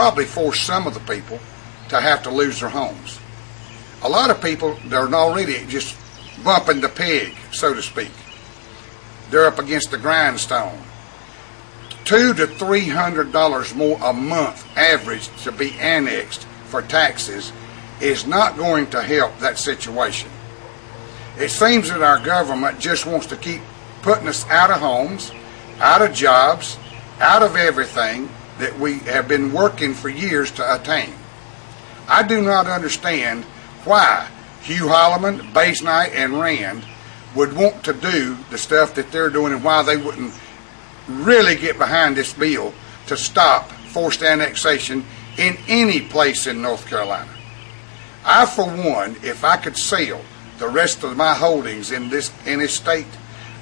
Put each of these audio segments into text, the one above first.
probably force some of the people to have to lose their homes. A lot of people, they're already just bumping the peg, so to speak. They're up against the grindstone. $200 to $300 more a month average to be annexed for taxes is not going to help that situation. It seems that our government just wants to keep putting us out of homes, out of jobs, out of everything that we have been working for years to attain. I do not understand why Hugh Holloman, Bays Knight, and Rand would want to do the stuff that they're doing, and why they wouldn't really get behind this bill to stop forced annexation in any place in North Carolina. I, for one, if I could sell the rest of my holdings in this state,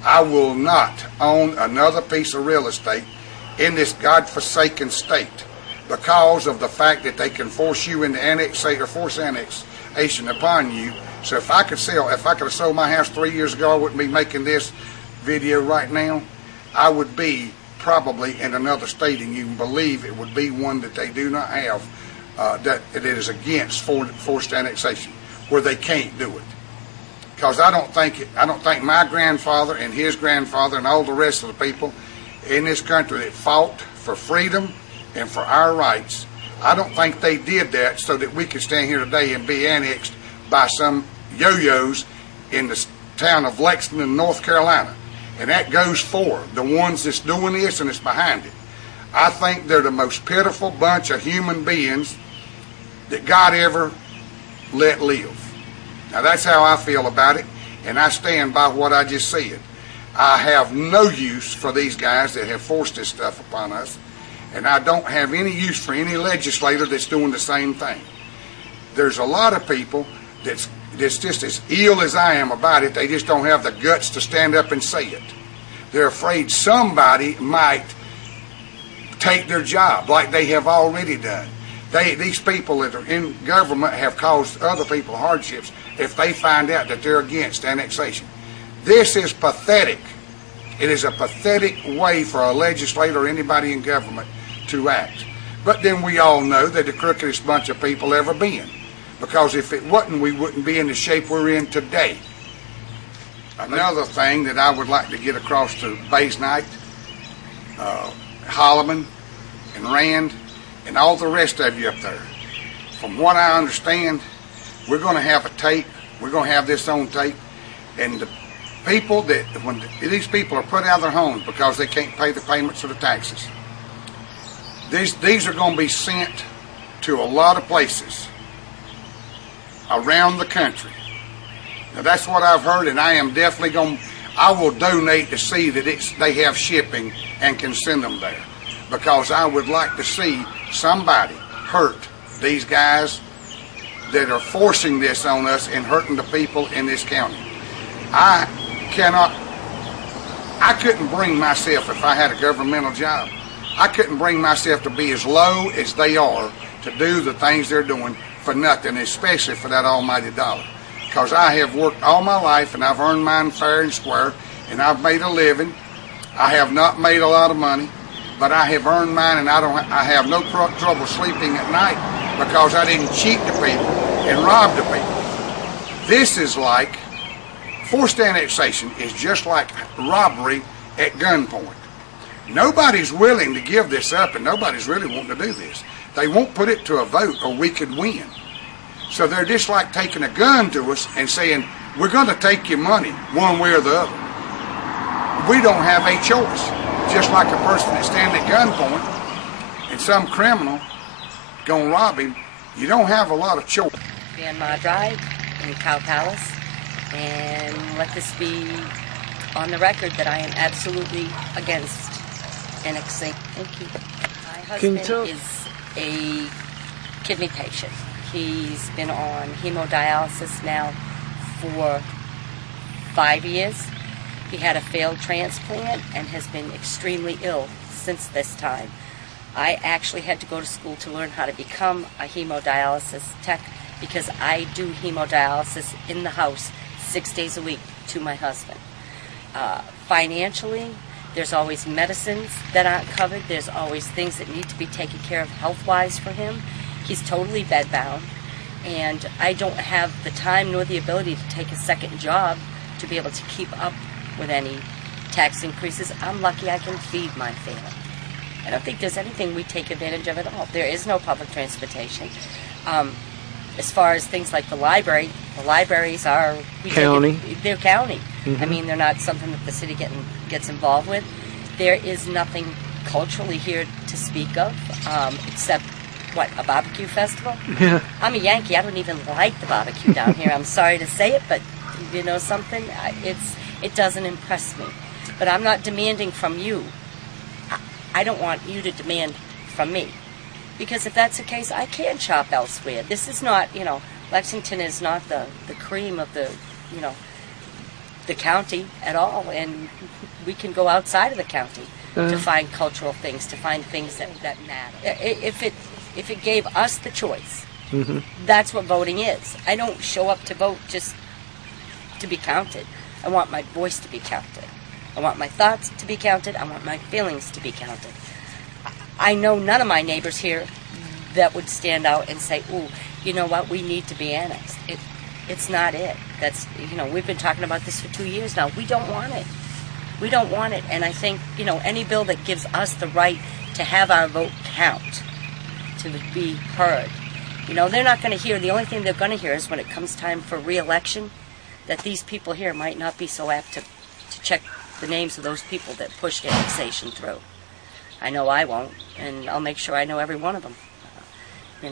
I will not own another piece of real estate in this godforsaken state because of the fact that they can force you into annexation or force annexation upon you. So if I could have sold my house 3 years ago, I wouldn't be making this video right now. I would be probably in another state, and you can believe it would be one that they do not have, that it is against forced annexation, where they can't do it. Because I don't think my grandfather and his grandfather and all the rest of the people in this country that fought for freedom and for our rights, I don't think they did that so that we could stand here today and be annexed by some yo-yos in the town of Lexington, North Carolina. And that goes for the ones that's doing this and that's behind it. I think they're the most pitiful bunch of human beings that God ever let live. Now that's how I feel about it, and I stand by what I just said. I have no use for these guys that have forced this stuff upon us, and I don't have any use for any legislator that's doing the same thing. There's a lot of people that's just as ill as I am about it. They just don't have the guts to stand up and say it. They're afraid somebody might take their job like they have already done. These people that are in government have caused other people hardships if they find out that they're against annexation. This is pathetic. It is a pathetic way for a legislator or anybody in government to act. But then we all know they're the crookedest bunch of people ever been. Because if it wasn't, we wouldn't be in the shape we're in today. Another thing that I would like to get across to Bays Knight, Holloman, and Rand, and all the rest of you up there. From what I understand, we're going to have a tape. We're going to have this on tape. And the people that, when these people are put out of their homes because they can't pay the payments of the taxes, these are going to be sent to a lot of places around the country. Now that's what I've heard, and I am definitely I will donate to see that they have shipping and can send them there, because I would like to see somebody hurt these guys that are forcing this on us and hurting the people in this county. I couldn't bring myself, if I had a governmental job, I couldn't bring myself to be as low as they are to do the things they're doing for nothing, especially for that almighty dollar. Because I have worked all my life and I've earned mine fair and square, and I've made a living. I have not made a lot of money, but I have earned mine, and I have no trouble sleeping at night because I didn't cheat the people and rob the people. This is like, forced annexation is just like robbery at gunpoint. Nobody's willing to give this up, and nobody's really wanting to do this. They won't put it to a vote or we could win. So they're just like taking a gun to us and saying, we're going to take your money one way or the other. We don't have a choice. Just like a person that's standing at gunpoint and some criminal going to rob him, you don't have a lot of choice. Grandma Drive in Cow Palace, and let this be on the record that I am absolutely against annexing. Thank you. My husband is a kidney patient. He's been on hemodialysis now for 5 years. He had a failed transplant and has been extremely ill since this time. I actually had to go to school to learn how to become a hemodialysis tech, because I do hemodialysis in the house 6 days a week to my husband. Financially, There's always medicines that aren't covered. There's always things that need to be taken care of health-wise for him. He's totally bedbound, and I don't have the time nor the ability to take a second job to be able to keep up with any tax increases. I'm lucky I can feed my family. I don't think there's anything we take advantage of at all. There is no public transportation. As far as things like the libraries are county. They're county. Mm-hmm. I mean, they're not something that the city gets involved with. There is nothing culturally here to speak of, except what, a barbecue festival? Yeah. I'm a Yankee. I don't even like the barbecue down here. I'm sorry to say it, but you know something? It doesn't impress me. But I'm not demanding from you. I don't want you to demand from me. Because if that's the case, I can shop elsewhere. This is not, Lexington is not the cream of the county at all. And we can go outside of the county to find cultural things, to find things that matter. If it gave us the choice, mm-hmm. That's what voting is. I don't show up to vote just to be counted. I want my voice to be counted. I want my thoughts to be counted. I want my feelings to be counted. I know none of my neighbors here that would stand out and say, ooh, you know what, we need to be annexed. It's not it. That's, we've been talking about this for 2 years now. We don't want it. We don't want it. And I think, any bill that gives us the right to have our vote count, to be heard. They're not going to hear, the only thing they're going to hear is when it comes time for re-election, that these people here might not be so apt to check the names of those people that pushed annexation through. I know I won't, and I'll make sure I know every one of them. Me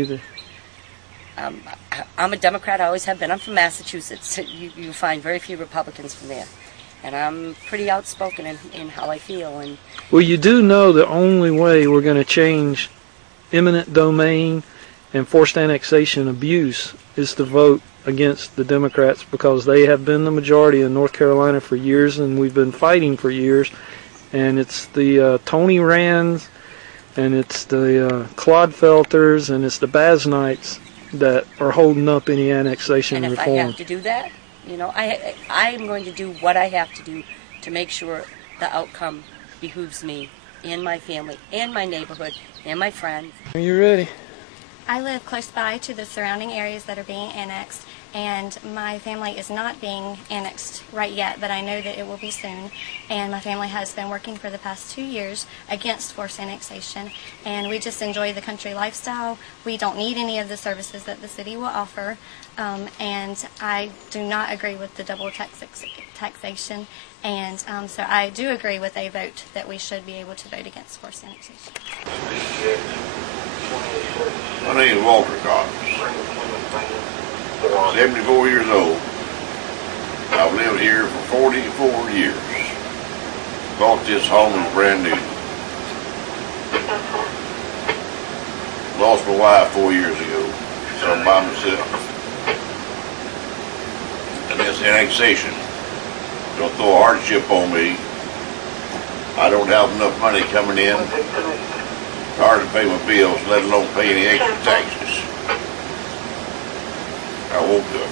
either. I'm a Democrat. I always have been. I'm from Massachusetts. You find very few Republicans from there, and I'm pretty outspoken in how I feel. And well, you do know the only way we're going to change eminent domain and forced annexation abuse is to vote against the Democrats, because they have been the majority in North Carolina for years, and we've been fighting for years. And it's the Tony Rands, and it's the Clodfelters, and it's the Basnights that are holding up any annexation reform. And if I have to do that, I am going to do what I have to do to make sure the outcome behooves me and my family and my neighborhood and my friends. Are you ready? I live close by to the surrounding areas that are being annexed, and my family is not being annexed right yet, but I know that it will be soon. And my family has been working for the past 2 years against forced annexation, and we just enjoy the country lifestyle. We don't need any of the services that the city will offer, and I do not agree with the double taxation, and so I do agree with a vote that we should be able to vote against forced annexation. My name is Walter Cox. 74 years old. I've lived here for 44 years. Bought this home as brand new. Lost my wife 4 years ago, so I'm by myself. And this annexation don't throw a hardship on me. I don't have enough money coming in. It's hard to pay my bills, let alone pay any extra taxes. I won't do it.